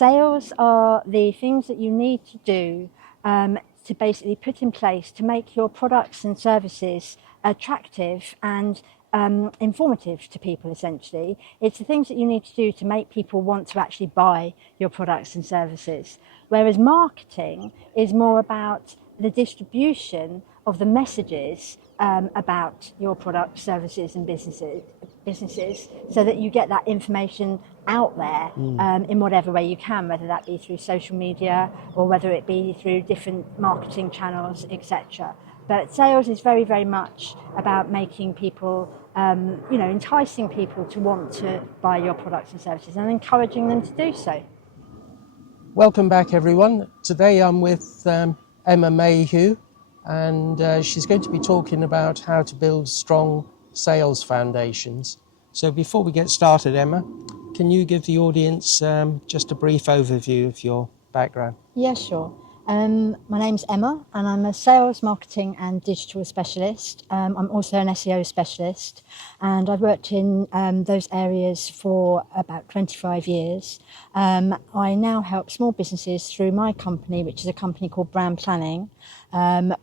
sales are the things that you need to do to basically put in place to make your products and services attractive and informative to people, essentially. It's the things that you need to do to make people want to actually buy your products and services. Whereas marketing is more about the distribution of the messages about your products, services and businesses, so that you get that information out there in whatever way you can, whether that be through social media or whether it be through different marketing channels, etc. But sales is very, very much about making people, enticing people to want to buy your products and services and encouraging them to do so. Welcome back, everyone. Today I'm with Emma Meheux, and she's going to be talking about how to build strong sales foundations. So before we get started, Emma, can you give the audience just a brief overview of your background? Yeah, sure. My name's Emma and I'm a sales, marketing and digital specialist. I'm also an SEO specialist and I've worked in those areas for about 25 years. I now help small businesses through my company, which is a company called Brand Planning,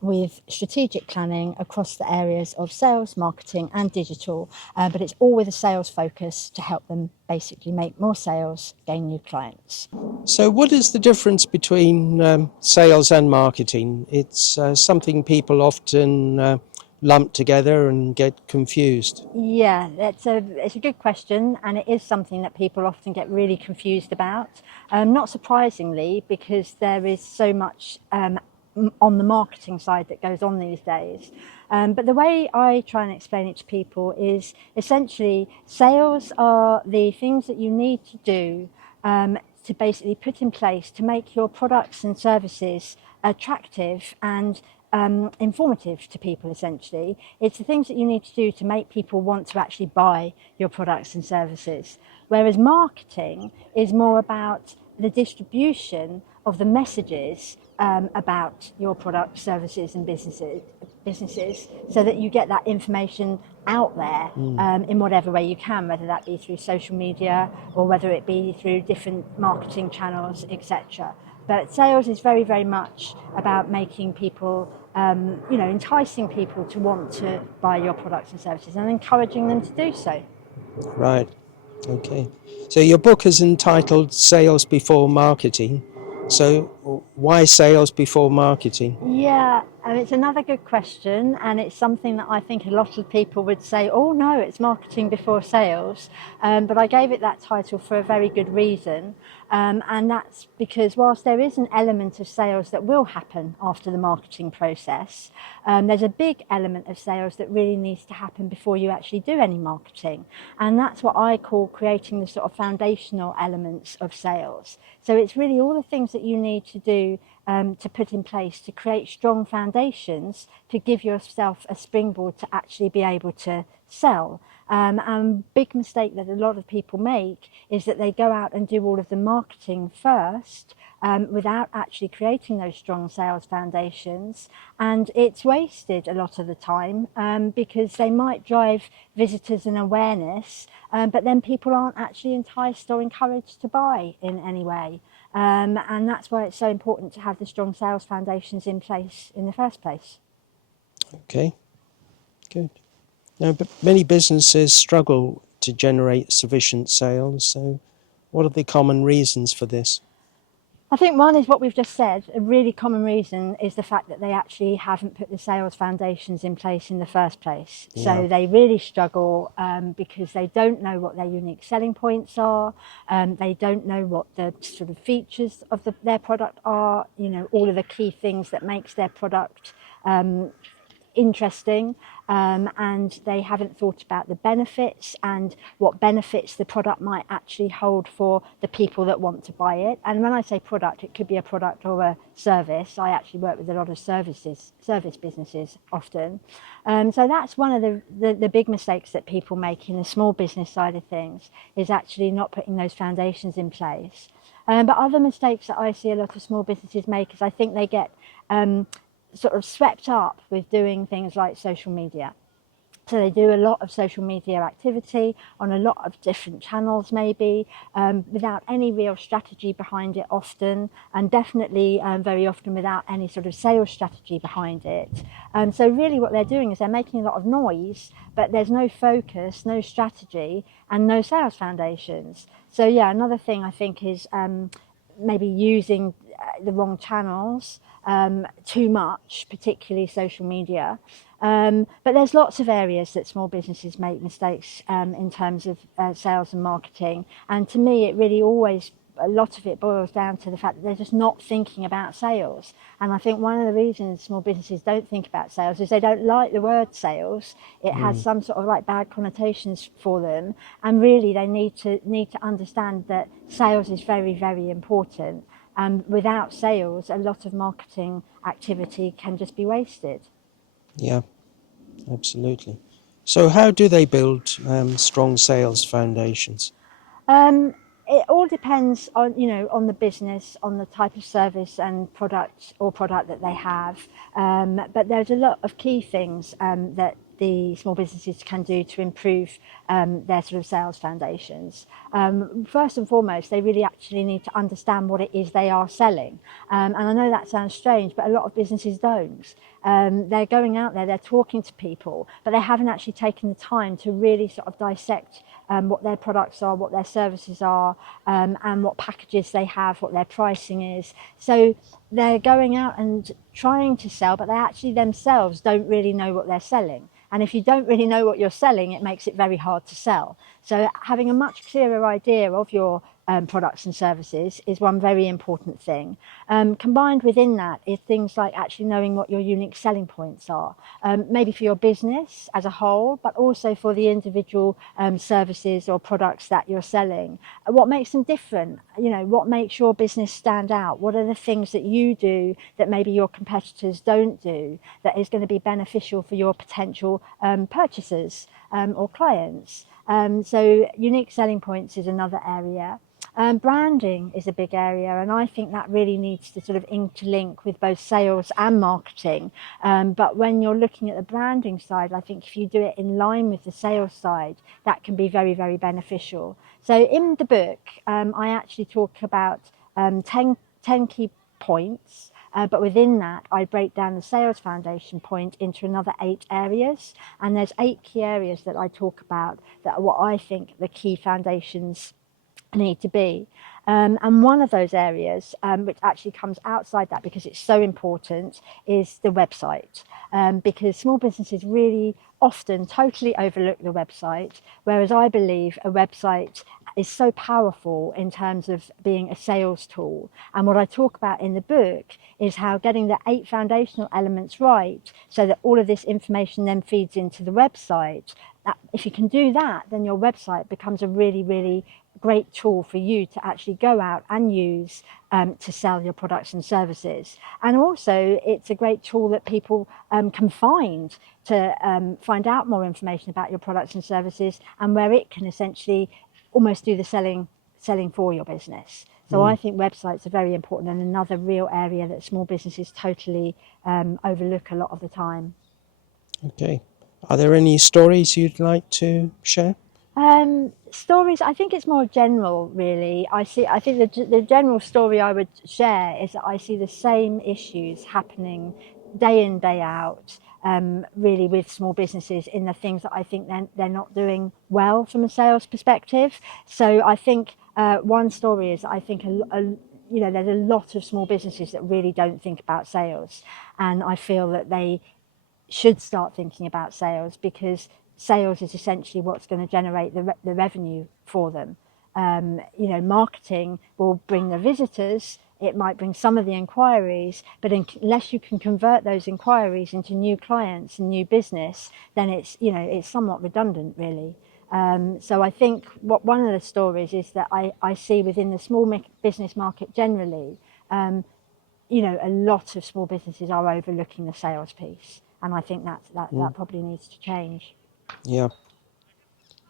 with strategic planning across the areas of sales, marketing and digital, but it's all with a sales focus to help them basically make more sales, gain new clients. So what is the difference between sales and marketing? It's something people often lump together and get confused. Yeah, it's a good question, and it is something that people often get really confused about. Not surprisingly, because there is so much on the marketing side that goes on these days. But the way I try and explain it to people is essentially sales are the things that you need to do to basically put in place to make your products and services attractive and informative to people, essentially. It's the things that you need to do to make people want to actually buy your products and services. Whereas marketing is more about the distribution of the messages about your products, services and businesses, so that you get that information out there in whatever way you can, whether that be through social media or whether it be through different marketing channels, etc. But sales is very, very much about making people, enticing people to want to buy your products and services and encouraging them to do so. Right. Okay. So your book is entitled Sales Before Marketing. So why sales before marketing? Yeah, it's another good question, and it's something that I think a lot of people would say, oh no, it's marketing before sales. But I gave it that title for a very good reason. And that's because whilst there is an element of sales that will happen after the marketing process, there's a big element of sales that really needs to happen before you actually do any marketing. And that's what I call creating the sort of foundational elements of sales. So it's really all the things that you need to do to put in place to create strong foundations to give yourself a springboard to actually be able to sell. And big mistake that a lot of people make is that they go out and do all of the marketing first without actually creating those strong sales foundations, and it's wasted a lot of the time because they might drive visitors and awareness, but then people aren't actually enticed or encouraged to buy in any way. And that's why it's so important to have the strong sales foundations in place in the first place. Okay, good. Now, but many businesses struggle to generate sufficient sales. So what are the common reasons for this? I think one is what we've just said. A really common reason is the fact that they actually haven't put the sales foundations in place in the first place. Yeah. So they really struggle because they don't know what their unique selling points are. They don't know what the sort of features of their product are, all of the key things that makes their product interesting, and they haven't thought about the benefits and what benefits the product might actually hold for the people that want to buy it. And when I say product, it could be a product or a service. I actually work with a lot of service businesses often. So that's one of the big mistakes that people make in the small business side of things, is actually not putting those foundations in place. But other mistakes that I see a lot of small businesses make is I think they get sort of swept up with doing things like social media. So they do a lot of social media activity on a lot of different channels, maybe, without any real strategy behind it often, and definitely very often without any sort of sales strategy behind it. So really what they're doing is they're making a lot of noise, but there's no focus, no strategy, and no sales foundations. So yeah, another thing I think is maybe using the wrong channels too much, particularly social media. But there's lots of areas that small businesses make mistakes in terms of sales and marketing. And to me, it really always, a lot of it boils down to the fact that they're just not thinking about sales. And I think one of the reasons small businesses don't think about sales is they don't like the word sales. It has some sort of like bad connotations for them. And really they need to understand that sales is very, very important. And without sales, a lot of marketing activity can just be wasted. Yeah, absolutely. So how do they build strong sales foundations? It all depends on, on the business, on the type of service and product that they have. But there's a lot of key things that the small businesses can do to improve their sort of sales foundations. First and foremost, they really actually need to understand what it is they are selling. And I know that sounds strange, but a lot of businesses don't. They're going out there, they're talking to people, but they haven't actually taken the time to really sort of dissect what their products are, what their services are, and what packages they have, what their pricing is. So they're going out and trying to sell, but they actually themselves don't really know what they're selling. And if you don't really know what you're selling, it makes it very hard to sell. So having a much clearer idea of your products and services is one very important thing. Combined within that is things like actually knowing what your unique selling points are, maybe for your business as a whole, but also for the individual services or products that you're selling. What makes them different? What makes your business stand out? What are the things that you do that maybe your competitors don't do that is going to be beneficial for your potential purchasers or clients? So unique selling points is another area. Branding is a big area, and I think that really needs to sort of interlink with both sales and marketing. But when you're looking at the branding side, I think if you do it in line with the sales side, that can be very, very beneficial. So in the book, I actually talk about 10 key points. But within that, I break down the sales foundation point into another 8 areas. And there's 8 key areas that I talk about that are what I think the key foundations need to be. And one of those areas, which actually comes outside that because it's so important, is the website. Because small businesses really often totally overlook the website, whereas I believe a website is so powerful in terms of being a sales tool. And what I talk about in the book is how getting the 8 foundational elements right so that all of this information then feeds into the website. If you can do that, then your website becomes a really, really great tool for you to actually go out and use to sell your products and services. And also it's a great tool that people can find to find out more information about your products and services, and where it can essentially almost do the selling for your business. So I think websites are very important, and another real area that small businesses totally overlook a lot of the time. Okay. Are there any stories you'd like to share? Stories, I think it's more general, really. I think the general story I would share is that I see the same issues happening day in, day out, really with small businesses in the things that I think they're not doing well from a sales perspective. So I think one story is I think there's a lot of small businesses that really don't think about sales, and I feel that they should start thinking about sales, because sales is essentially what's going to generate the revenue for them. Marketing will bring the visitors, it might bring some of the inquiries, but unless you can convert those inquiries into new clients and new business, then it's somewhat redundant, really. So I think one of the stories is that I see within the small business market generally, a lot of small businesses are overlooking the sales piece, and I think that probably needs to change. Yeah.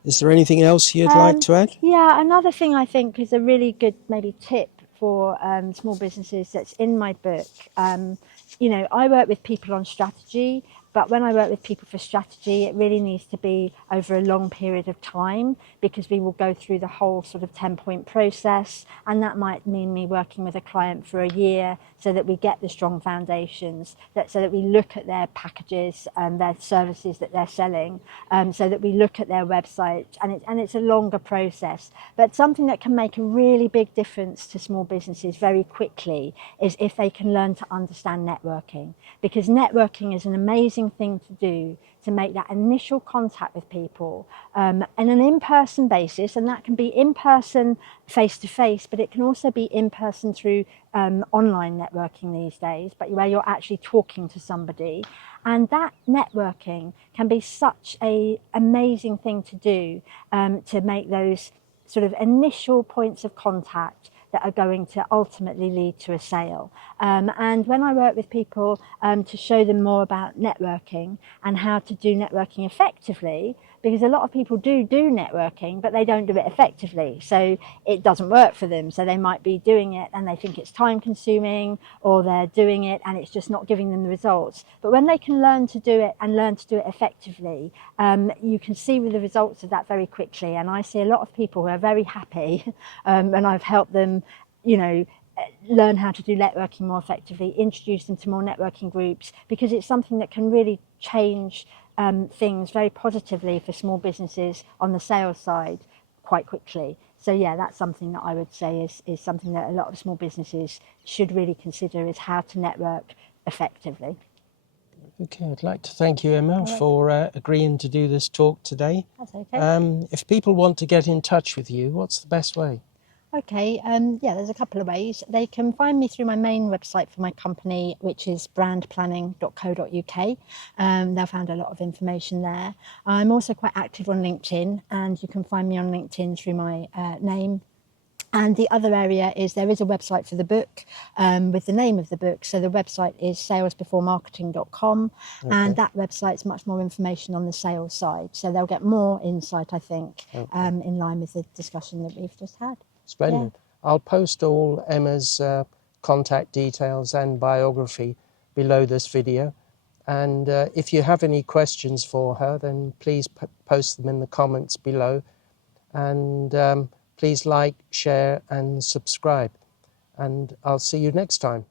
Is there anything else you'd like to add? Yeah, another thing I think is a really good maybe tip for small businesses that's in my book. I work with people on strategy, But when I work with people for strategy, it really needs to be over a long period of time, because we will go through the whole sort of 10-point process, and that might mean me working with a client for a year so that we get the strong foundations, so that we look at their packages and their services that they're selling, so that we look at their website, and it's a longer process. But something that can make a really big difference to small businesses very quickly is if they can learn to understand networking, because networking is an amazing thing to do to make that initial contact with people on an in-person basis, and that can be in-person face-to-face, but it can also be in-person through online networking these days, but where you're actually talking to somebody. And that networking can be such an amazing thing to do, to make those sort of initial points of contact that are going to ultimately lead to a sale. And when I work with people to show them more about networking and how to do networking effectively, because a lot of people do networking, but they don't do it effectively. So it doesn't work for them. So they might be doing it and they think it's time consuming, or they're doing it and it's just not giving them the results. But when they can learn to do it and learn to do it effectively, you can see the results of that very quickly. And I see a lot of people who are very happy, and I've helped them, learn how to do networking more effectively, introduce them to more networking groups, because it's something that can really change things very positively for small businesses on the sales side quite quickly. So yeah, that's something that I would say is something that a lot of small businesses should really consider, is how to network effectively. Okay, I'd like to thank you, Emma, for agreeing to do this talk today. That's okay. If people want to get in touch with you, what's the best way? Okay, yeah, there's a couple of ways. They can find me through my main website for my company, which is brandplanning.co.uk. They'll find a lot of information there. I'm also quite active on LinkedIn, and you can find me on LinkedIn through my name. And the other area is there is a website for the book with the name of the book. So the website is salesbeforemarketing.com, and that website's much more information on the sales side. So they'll get more insight, I think, in line with the discussion that we've just had. Splendid. Yeah. I'll post all Emma's contact details and biography below this video. And if you have any questions for her, then please post them in the comments below. And please like, share and subscribe. And I'll see you next time.